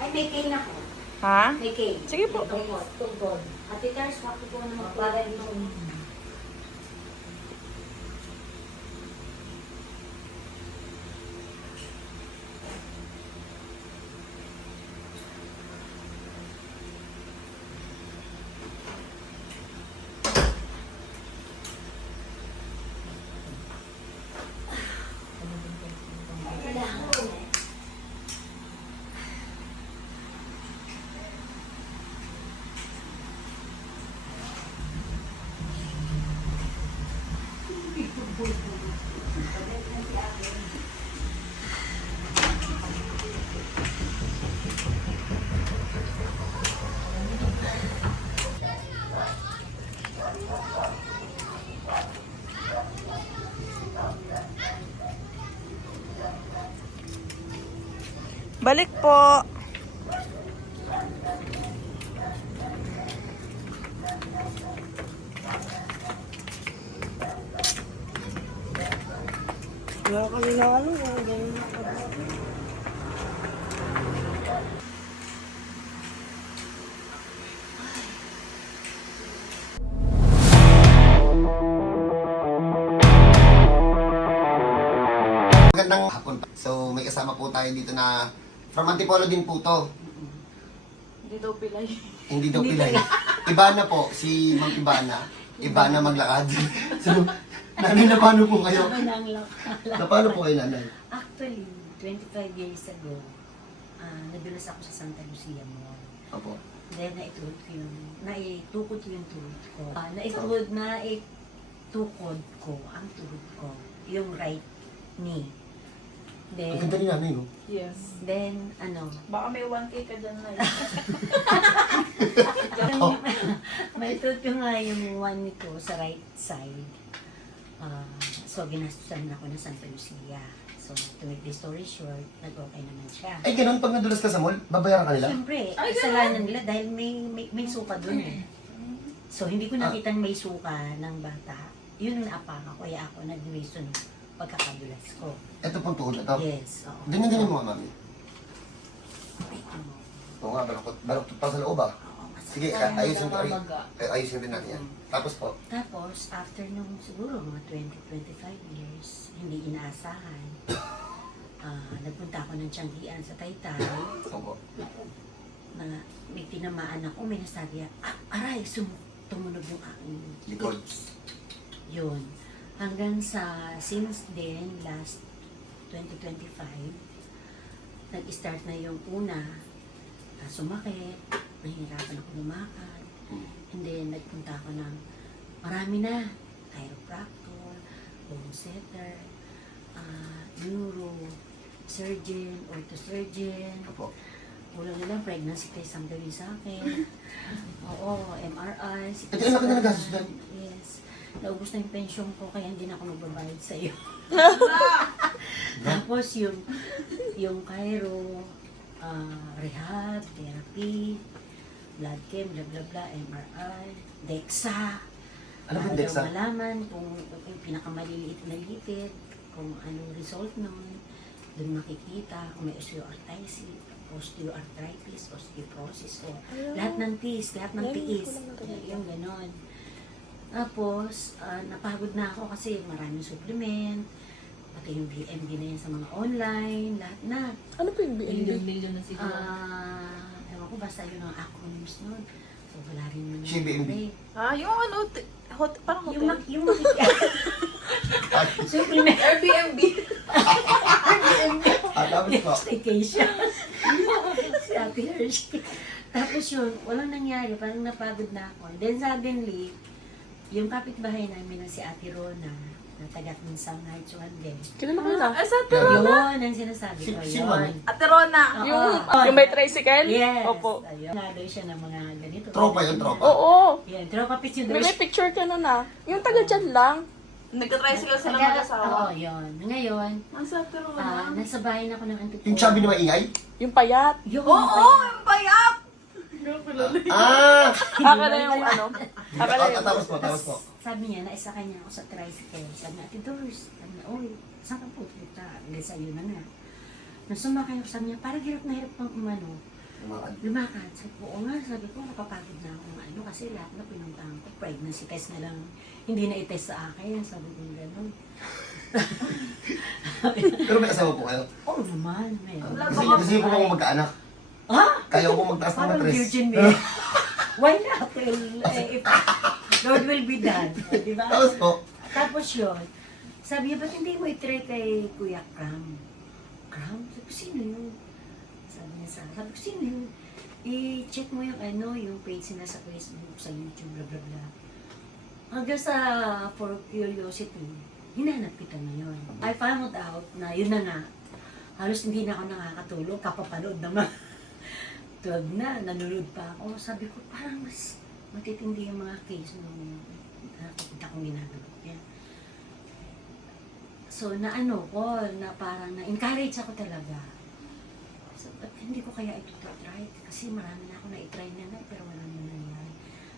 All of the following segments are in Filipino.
Ay, may cane ako. Ha? May cane. Sige po. Tungkol. Ate Tars, wako po na magpagay dito. Balik po. Wala kami na ano, ganyan. Magandang hapon. So, may kasama po tayo dito na from Antipolo din po to. Hindi daw pilay. Hindi daw pilay. Ibana po, si Ma'am Ibana. Ibana maglakad. So, nanay, na paano po kayo? Na paano po kayo, nanay? Actually, 25 years ago, nadulas ako sa Santa Lucia Mall. Opo. Then, naitukod ko yung tuhod ko. Naitukod ko ang tuhod ko, yung right knee. Ang Then, ganda ni nanay, no? Yes. Baka may 1K ka dyan na. may tuhod ko nga yung one nito sa right side. So, ginastusan ako ng Santa Lucia. So, to make the story short, nag-okay naman siya. Ay, ganun, pag nadulas ka sa mall, babayaran ka nila? Siyempre, kasalanan nila dahil may suka dun eh. So, hindi ko nakitang may suka ng bata. Yun ang naapaka ko, kaya ako nag-reason pagkakadulas ko. Ito pong tuhod na to. Yes, oo. Ganyan-ganyan mo nga, mami. Ito mo. Oo nga, baloktot pa sa loob, ah. Oo, masakit. Sige, ayusin din natin yan. Tapos po, Tapos, after nung siguro mga 20-25 years, hindi inaasahan, nagpunta ako ng Tianggian sa Taytay, opo. na may tinamaan ako, may nasabi, aray, tumunog yung aking Likod. lips. Yun. Hanggang sa, since then, last 2025, nag-start na yung una, sumakit, nahihirapan ako lumakad, and then nagpunta ako ng marami na, chiropractor, bone setter, neuro, surgeon, orthosurgeon, Opo. kulang na lang, pregnancy test ang gawin sa akin. Oo, MRI, CT Ito, ilan ka na scan. nagastos dyan? Yes. Naubos na yung pension ko, kaya hindi na ako magbabayad sa iyo. Tapos yung chiro, rehab, therapy, blood chem, bla bla bla, MRI, DEXA. Ano ba yung Para DEXA? daw malaman kung yung pinakamaliliit na lipid, kung anong result nun, doon makikita kung may osteoarthritis, osteoporosis, o lahat ng tiis, lahat ng tiis. Yung ganon. Tapos, napagod na ako kasi maraming supplement, pati yung BMD na yan sa mga online, lahat na. Ano po yung BNB? Million na siguro. Ewan ko, basta yun ang acronyms nun. So, wala rin naman. Siya yung BNB? Yung ano, parang Yung hotel. supplement. Airbnb. Tapos po, Vacation. Si Ate Hershey. Tapos yun, walang nangyari. Parang napagod na ako. Then suddenly, yung kapitbahay namin na si Ate Rona, na taga Kinsang Heights 1 din. Kilala ko na. Sa Yun ang sinasabi ko. Sino man? Yun. Ate Rona. Oo. Yung may tricycle? Yes. Opo. Ayun. Nga daw siya ng mga ganito. Tropa yun, tropa. Oo. Yan, tropa pitch yun. May picture ka na na. Yung taga dyan lang. Nagka-tricycle sila Oo, mag-asawa. yun. Ngayon, Ang sa Ate Rona. nasa bahay na ako ng antipolo. Yung chubby na maingay? Yung payat. Yun. Oo, ang payat! Ah! Aka na yung ano. Aka na yung... Tapos po. Sabi niya, naisa kanya ako sa tricycle. Sabi niya, Ate Doris, sabi niya, oy, saan ka pupunta? Dahil sa iyo na nga. Nung sumakay ako, sabi niya, parang hirap na hirap pang umano. Lumakad. Sabi ko, oo nga, sabi ko, napapagod na ako ng ano, kasi lahat na pinuntahan ko, pregnancy test na lang, hindi na i-test sa akin, sabi ko gano'n. Pero may asawa po kayo? Oo naman, meron. Gusto niyo po ba magkaanak? Ha? Kaya ko magtaas ng Parang matres. virgin me. Why not? Well, if Lord will be done. Di ba? Tapos po, Tapos yun, sabi niya, ba't hindi mo i-try kay Kuya Cram? Cram? Sabi ko, sino yun? Sabi niya sa akin, sabi ko, sino yun? I-check mo yung ano, yung page na sa Facebook, sa YouTube, bla bla bla. Hanggang sa for curiosity, hinanap kita ngayon. I found out na yun na nga, halos hindi na ako nakakatulog, kapapanood naman. 12 na, nanonood pa ako. Sabi ko, parang mas matitindi yung mga case nung nakikita kong ginagawa niya. So, naano ko, na parang na-encourage ako talaga. So, ba't hindi ko kaya ito try? Kasi marami na ako na-try na pero wala na nangyari.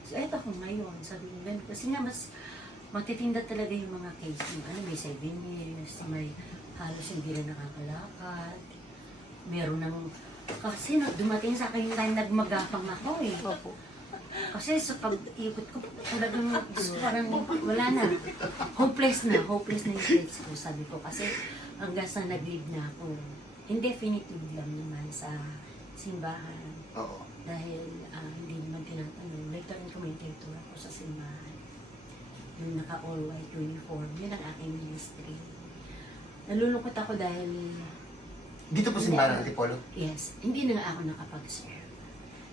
So, eto ko ngayon, sabi ko ganun. Kasi nga, mas matitinda talaga yung mga case. Yung, ano, may 7 years, may halos hindi na nakakalakad. Meron ng, kasi dumating sa akin yung time nagmagapang ako eh. Opo. Kasi sa pag-ikot ko, talagang parang wala na. Hopeless na yung grades ko, sabi ko. Kasi hanggang sa nag-leave na ako, indefinitely lang naman sa simbahan. oo. Dahil hindi naman tinatanong. Return commentator ako sa simbahan. Yung naka-all white uniform, yun ang aking ministry. Nalulungkot ako dahil, Dito po simbahan ng Antipolo. yes, hindi na nga ako nakapag-serve.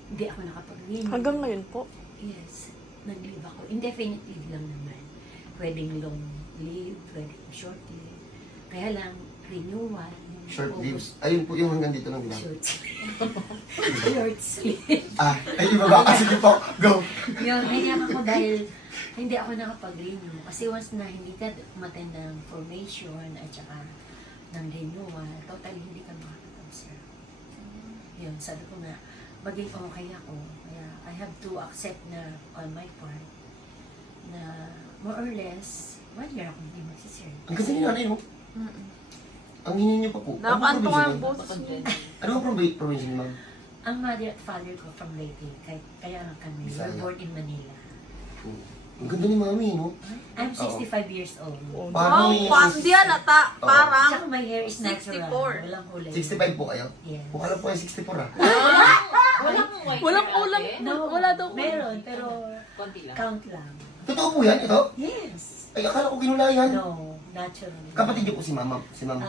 Hindi ako nakapag-leave. Hanggang ngayon po. Yes, nag-leave ako. Indefinite leave lang naman. Pwedeng long leave, pwedeng short leave. Kaya lang, renewal. Short leave. August, Ayun po yung hanggang dito lang ginagawa. Short sleeve. Short sleeve. Ay, di ba ba? Sige po, go. Yun, naiyak ako dahil hindi ako nakapag-renew. Kasi once na hindi ka umattend ng formation at saka ng renewal, totally hindi ka makakapag-serve. Yun, sabi ko nga, maging okay ako. Kaya I have to accept na on my part na more or less, 1 year ako hindi magsiserve. Ang ganda ni nanay, no? Ang hingin niyo pa po. Nakakanto nga ang probinsya boss. niyo? Ano ang probinsya ni ma'am? Ang mother at father ko from Leyte, kaya nga kami, we're Bisaya. born in Manila. Ang ganda ni mami, no? I'm 65 years old. Parang Wow, pandi nata. Oo. Parang. Saka my hair is natural. 64. Walang kulay. 65 po kayo? Yes. Mukha lang po yung 64 ah. Walang ulam. No, Wala daw kulay. meron, pero count lang. Totoo po yan, ito? Yes. Ay, akala ko ginulayan. No, natural. Kapatid niyo po si mama. Si ma'am.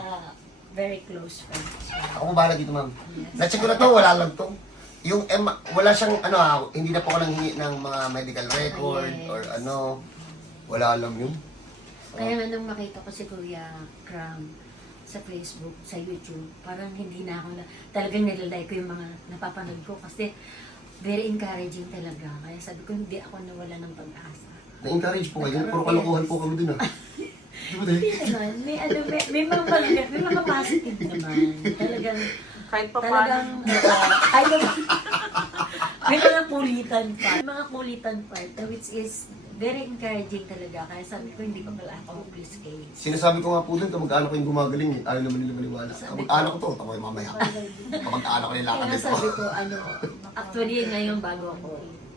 Very close friends. Ako po bahala dito, ma'am. Yes. Na-check ko na to, wala lang to. Yung wala siyang ano hindi na po ako nanghingi ng mga medical record Yes. or ano. Wala lang yun. Kaya nga nung makita ko si Kuya Cram sa Facebook, sa YouTube, parang hindi na ako talagang nilalay ko yung mga napapanood ko kasi very encouraging talaga. Kaya sabi ko, hindi ako nawala ng pag-asa. Na-encourage po kayo. Puro kalokohan po kami dun ah. Di ba Hindi naman, may mga magagat, may mga positive naman. Talagang, Kahit pa talagang, ay, may mga kulitan pa. May mga kulitan part, which is very encouraging talaga. Kaya sabi ko, hindi pa pala ako hopeless case. Sinasabi ko nga po dun, kamag-anak ko yung gumagaling eh. Ayaw naman nila maniwala. Kamag-anak ko to, ako yung mamaya. Kamag-anak ko nila Kaya lakad sabi ito. ko, actually ngayon bago ako,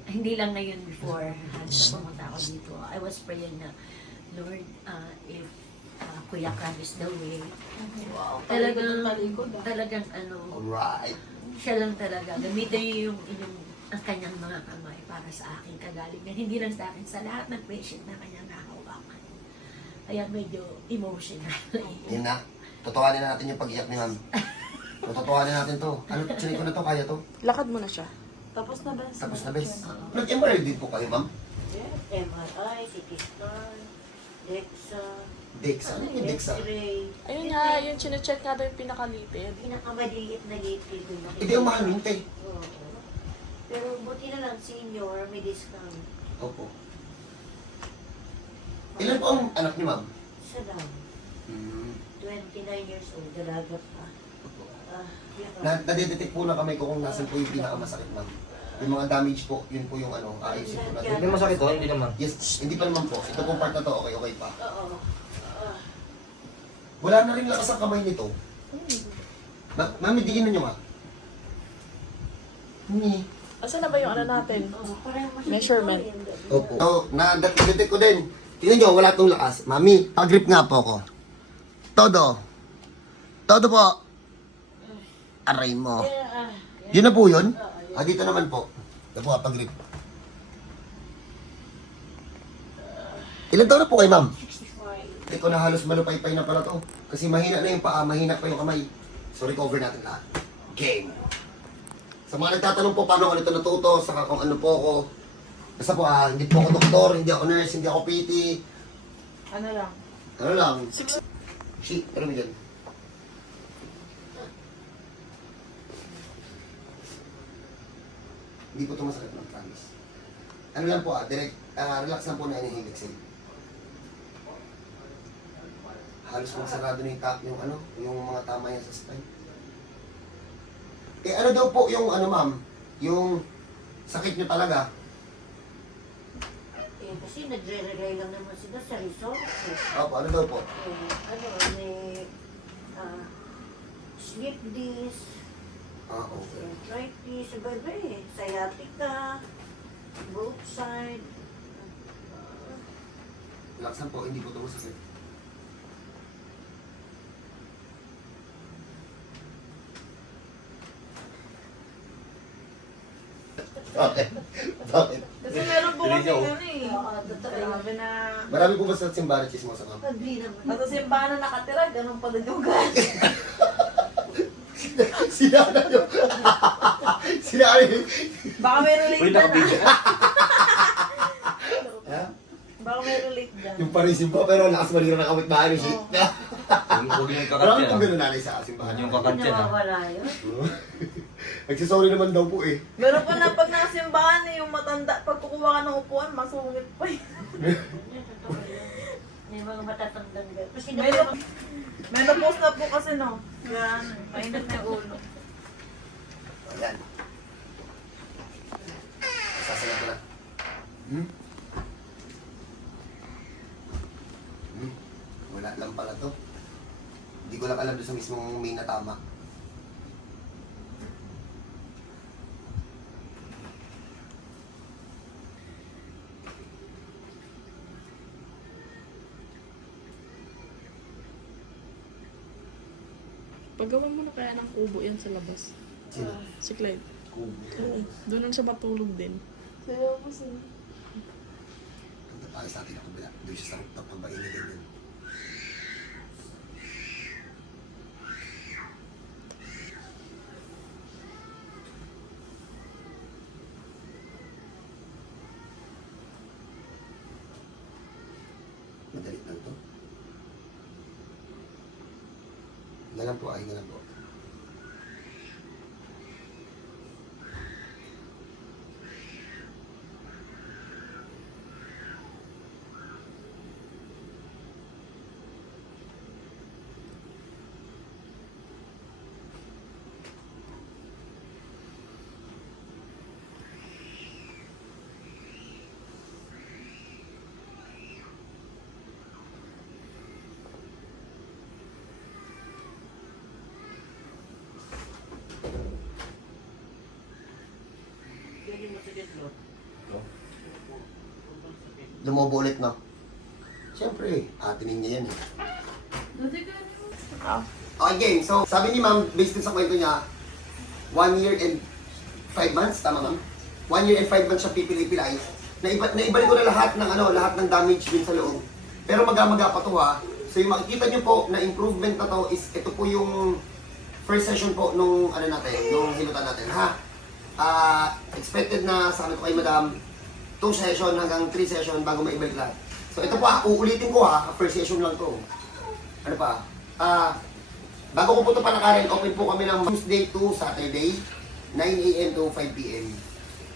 hindi lang ngayon before, sa pumunta ako dito, I was praying na, Lord, if Kuya Cram is the way, talagang Alright. siya lang talaga, gamitin niyo yung ang kanyang mga kamay para sa aking kagalingan. Hindi lang sa akin, sa lahat ng patient na kanyang nahawakan. Kaya medyo emotional. Yun na. Totohanin na natin yung pag-iyak ni ma'am. Totohanin natin to. Ano, sinay ko na to, kaya to. Lakad mo na siya. Tapos na ba? Tapos na bes. Nag-MRI din po kayo, ma'am? MRI, CT scan, DEXA, Dexa. Ano yung Dexa? X-ray. Ayun nga, yung chinecheck nga daw yung pinakalipid. Pinakamaliit na gate ko. Hindi ang mahal yun, te. Oo. Pero buti na lang senior, may discount. Opo. Ilan po ang anak ni ma'am? Isa lang. 29 years old, dalaga pa. Nadedetect po na kami kung nasan po yung pinakamasakit, ma'am. Yung mga damage po, yun po yung ayusin po natin. Hindi masakit to, hindi naman. Yes, hindi pa naman po. Ito pong part na to, okay pa. Oo. Wala na rin lakas ang kamay nito. Ma'am, diinan nyo nga. Hindi. Asan na ba yung ano natin? Oh, parang mas- Measurement. Opo. So, na-detect ko din. Tingnan nyo, wala tong lakas. Mami, pag-grip nga po ko. Todo. Todo po. Aray mo. Yun na po yun? Dito naman po. Ito po, pag-grip. Ilan taon na po kayo, ma'am? 65. Hindi ko na halos malupay-pay na pala to. Kasi mahina na yung paa, mahina pa yung kamay. So, recover natin lahat. Game. Sa mga nagtatanong po paano ako nito natuto, saka kung ano po ako. Basta po, hindi po ako doktor, hindi ako nurse, hindi ako PT. Ano lang? Ano lang? Shit, ano mo dyan? Hindi po ito masakit ng promise. Ano lang po direct, relax lang po na inhale exhale. Halos magsarado na yung top, yung ano, yung mga tama yan sa spine. Eh ano daw po yung ano ma'am, yung sakit nyo talaga? Eh, kasi nagre-rely lang naman sila sa resort. Opo, ano daw po? Ano, may sleep disc, Okay. arthritis, iba-iba eh. Sciatica, both side. Relax lang po, hindi po ito masakit. Bakit? Bakit? Kasi meron po kasi ano eh. Totoo. Grabe na. Marami po ba sa simbahan chismosa ma'am? Hindi naman. Nasa simbahan na nakatira, ganun pala yung guys. Sinana nyo. Sinana nyo. Baka may relate Uy, dyan nakabidyo. Ha? Baka may relate dyan. Yung parisin po, pero lakas malira ng kamit bahay ng shit. Huwag yung kakat Marami yan. pong ganun nanay sa simbahan. Yung kakat yan, ha? Nawawala yun. Nagsisorry naman daw po eh. Meron pa na pag nasa simbahan eh, yung matanda, pag kukuha ka ng upuan, masungit pa yun. Totoo yun. May mga matatandang gano'n. Kasi May, naman, may na-post na po kasi no. Yan, mainit na yung ulo. Ayan. Sasalat ko lang. Wala lang pala to. Hindi ko lang alam doon sa mismong main na tama. Paggawan mo na kaya ng kubo yan sa labas. Sino? Si Clyde. Kubo. Oo. Doon lang siya matulog din. Sayo mo siya. Punta tayo sa atin ako bila. Doon siya sa rooftop ng bahay na ganyan. Madali lang to. Hinga lang po, hinga lang po. Lumobo ulit, no? Siyempre, atinin niya yan eh. Okay, game. So, sabi ni ma'am, based din sa kwento niya, 1 year and 5 months, tama ma'am? 1 year and 5 months siya pipili-pilay. Naibalik ko na lahat ng lahat ng damage din sa loob. Pero maga-maga pa to ha. So yung makikita niyo po na improvement na to is ito po yung first session po nung nung hilutan natin ha. Expected na sa ko kay madam 2 session hanggang 3 session bago maibalik lahat. So ito pa, uulitin ko ha, first session lang to. Ano pa? Bago ko po ito palakarin, open po kami ng Tuesday to Saturday, 9 a.m. to 5 p.m.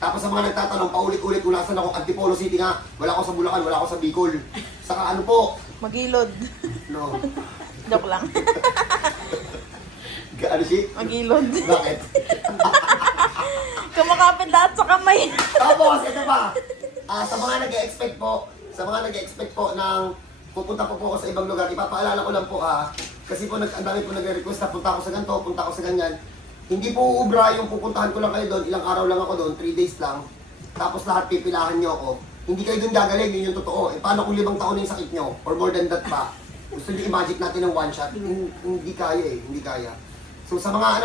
Tapos sa mga nagtatanong, paulit-ulit kung nasan ako, Antipolo City nga, wala ako sa Bulacan, wala ako sa Bicol. Saka ano po, Magilod. no, Joke lang. ano si? Magilod. Bakit? Kumakapit lahat sa kamay. Tapos, ito pa, sa mga nag-expect po ng pupunta po ako sa ibang lugar, ipapaalala ko lang po kasi po ang dami po nagre-request na punta ako sa ganito, punta ako sa ganyan. Hindi po uubra yung pupuntahan ko lang kayo doon, ilang araw lang ako doon, 3 days lang. Tapos lahat pipilahan nyo ako. Hindi kayo doon gagaling, yun yung totoo. Eh paano kung 5 taon na yung sakit nyo? Or more than that pa? Gusto nyo i-magic natin ng one shot? Hindi kaya eh, hindi kaya. So sa mga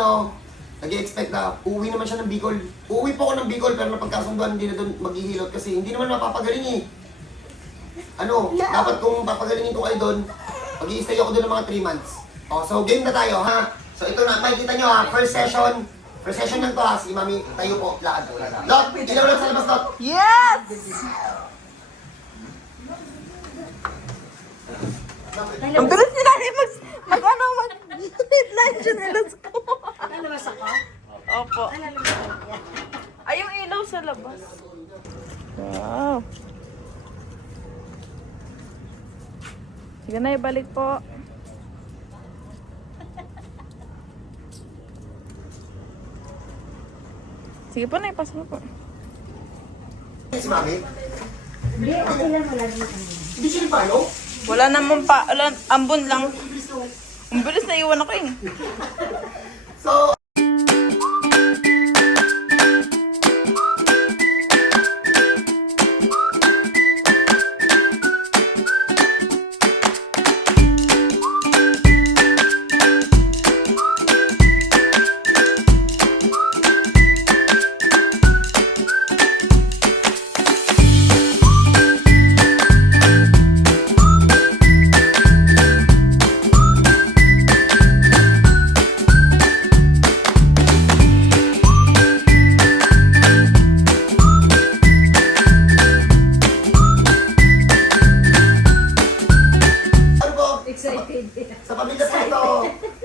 nag-i-expect na uuwi naman siya ng Bicol. Uuwi po ako ng Bicol pero napagkasunduan hindi na doon maghihilot kasi hindi naman mapapagaling eh. Dapat kung papagalingin ko kayo doon, mag-i-stay ako doon ng mga 3 months. So game na tayo ha. So ito na, makikita nyo ha, first session lang to ha, si Mami, tayo po, lakad po. Lot, ilaw lang sa labas, Lot. Yes! Ang bilis nila mag-headline chinelas ko. Lalabas ako? Opo. Ay, yung ilaw sa labas. Wow. Sige na, ibalik po. Sige po na, ipasok po. Si Mami, Hindi, okay lang, wala rin ano. hindi siya ni Pano. Wala naman pa, ambon lang. Ang bilis na iwan ako eh. So, ano po? Excited. Sa pamilya po ito,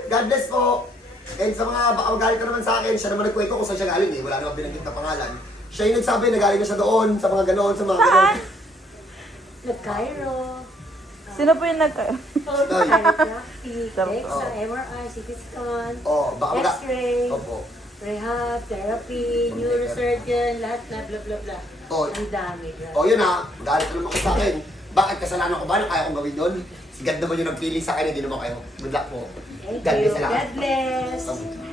God bless po. And sa mga baka magalit ka naman sa akin, siya naman nagkwento kung saan siya galing eh. Wala naman binanggit na pangalan. Siya yung nagsabi na galing na siya doon, sa mga ganoon, sa mga ganoon. Saan? Nag-Cairo. Sino po yung Chiropractic, Sarap. DEXA, MRI, CT scan, Baka maga- X-ray, Opo. rehab, therapy, neurosurgeon, lahat na bla bla bla. Oh. Ang dami. grabe. Yun ha, magalit ka naman ko sa akin. Bakit kasalanan ko ba na kaya kong gawin yun? Si God naman yung nagpili sa akin, hindi naman kayo. Good luck po. Thank God you. bless sa lahat. God bless.